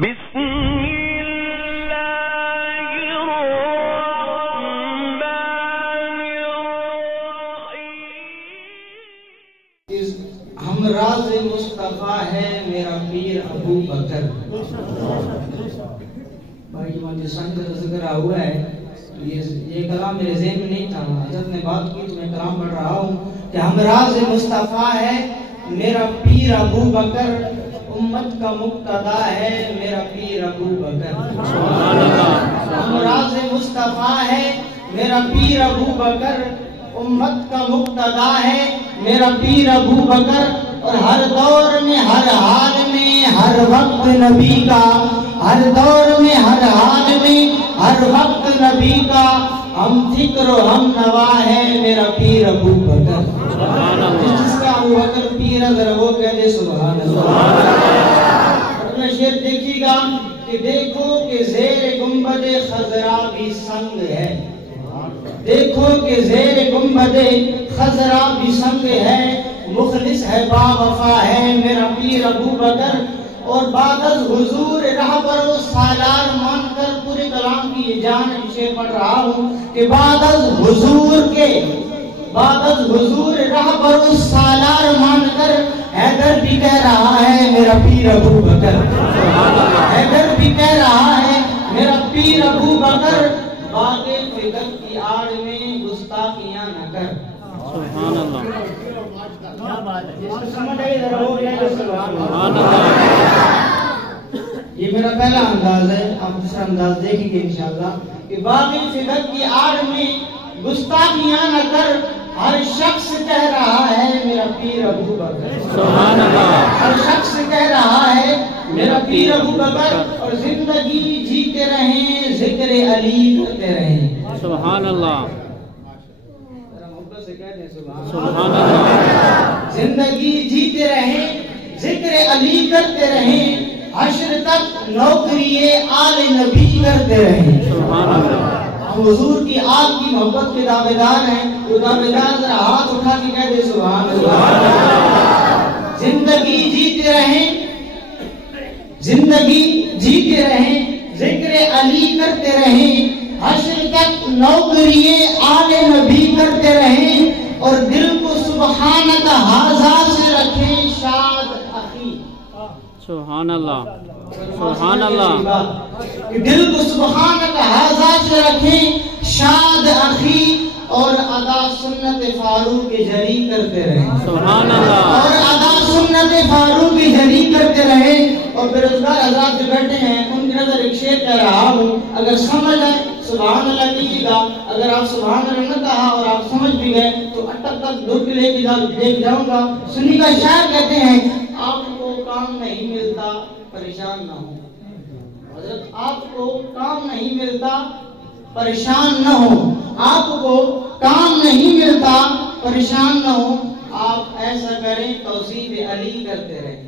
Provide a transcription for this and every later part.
بسم اللہ الرحمن الرحیم ہمراز مصطفیٰ ہے میرا پیر ابو بکر. بھائی جو سنگ کا ذکر ہوا ہے یہ کلام میرے ذہن میں نہیں تھا. حضرت نے بات کی تو میں کلام پڑھ رہا ہوں کہ ہمراز مصطفیٰ ہے میرا پیر ابو بکر, امت کا مقتدا ہے میرا پیر ابو بکر. ہمراز مصطفیٰ ہے میرا پیر ابو بکر, امت کا مقتدا ہے میرا پیر ابو بکر. اور ہر دور میں ہر حال میں ہر وقت نبی کا, ہر دور میں ہر حال میں ہر وقت نبی کا ہم فکر و ہم نوا ہے میرا پیر ابو بکر. جس کا ابو بکر پیر اگر وہ کہہ دے سبحان اللہ. اپنا شعر دیکھیے گا کہ دیکھو کہ زیر گنبد خضرا بھی سنگ ہے, دیکھو کہ زیر گنبد خضرا بھی سنگ ہے, مخلص ہے با وفا ہے میرا پیر ابو بکر. اور بعد از حضور رہبر و سالار مان کر پورے کلام کی یہ جان شعر پڑھ رہا ہوں کہ بعد از حضور رہبر و سالار مان کر حیدر بھی کہہ رہا ہے میرا پیر ابو بکر. حیدر بھی کہہ رہا ہے میرا پیر ابو بکر, باغ فکر کی آڑ میں گستاخیاں نہ کر. سبحان اللہ. یہ میرا پہلا انداز ہے, آپ دوسرا انداز دیکھیں گے انشاءاللہ کہ باغ فکر کی آڑ میں گستاخیاں نہ کر, ہر شخص کہہ رہا ہے میرا پیر ابو بکر. سبحان اللہ. ہر شخص کہہ رہا ہے میرا پیر ابو بکر. اور زندگی جیتے رہیں ذکر علی کرتے رہیں. سبحان اللہ. محبت سے کہہ دیں سبحان اللہ. زندگی جیتے رہیں ذکر علی کرتے رہیں, حشر تک نوکری آل نبی کرتے رہیں. سبحان اللہ. ہم حضور کی آگ کی محبت کے دعویدار ہیں. وہ دعویدار ذرا ہاتھ اٹھا کے کہہ دے سبحان اللہ. زندگی جیتے رہیں, زندگی جیتے رہیں ذکر علی کرتے رہیں, حشر تک نوکری آل نبی کرتے رہیں. اور دل کو سبحانک ہذا سے رکھیں شاد اخی. سبحان اللہ. سبحان اللہ. دل کو سبحانک ہذا سے رکھیں شاد اخی. اور ادا سنت فاروق جری کرتے رہیں. سبحان اللہ. اور ادا سنت فاروق جری کرتے رہیں. اور بیروزگار حضرات جو بیٹھے ہیں ان کی نظر ایک شعر کہہ رہا ہوں, اگر سمجھ آئے سبحان اللہ کیجیے گا, اگر آپ سبحان اللہ نہ کہا اور آپ سمجھ بھی گئے تو اٹک تک دھوپ لے کے جاؤں گا. سنی کا شاعر کہتے ہیں آپ کو کام نہیں ملتا پریشان نہ ہو. حضرت آپ کو کام نہیں ملتا پریشان نہ ہو, آپ کو کام نہیں ملتا پریشان نہ ہو. آپ ایسا کریں توصیف علی کرتے رہیں.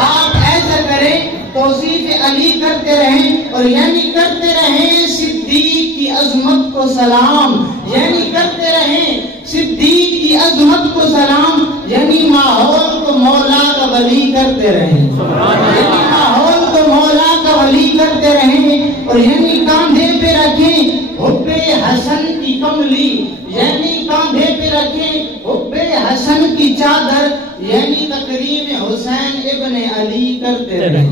آپ ایسا کریں توصیف علی کرتے رہیں. اور یعنی کرتے رہیں صدیق کی عظمت کو سلام, یعنی کرتے رہیں صدیق کی عظمت کو سلام. یعنی ماحول کو مولا کا ولی کرتے رہیں. یعنی ماحول کو مولا کا ولی کرتے رہیں. اور یعنی کاندھے پہ رکھیں حب حسن کی کملی, یعنی کاندھے پہ رکھیں حب حسن کی چادر. یعنی تکریم حسین ابن علی کرتے رہیں.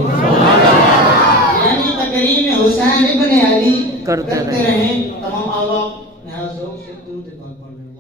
یعنی تکریم حسین ابن علی کرتے رہیں. تمام آبا نہاز ذوق سے درود پاک پڑھ رہے ہیں.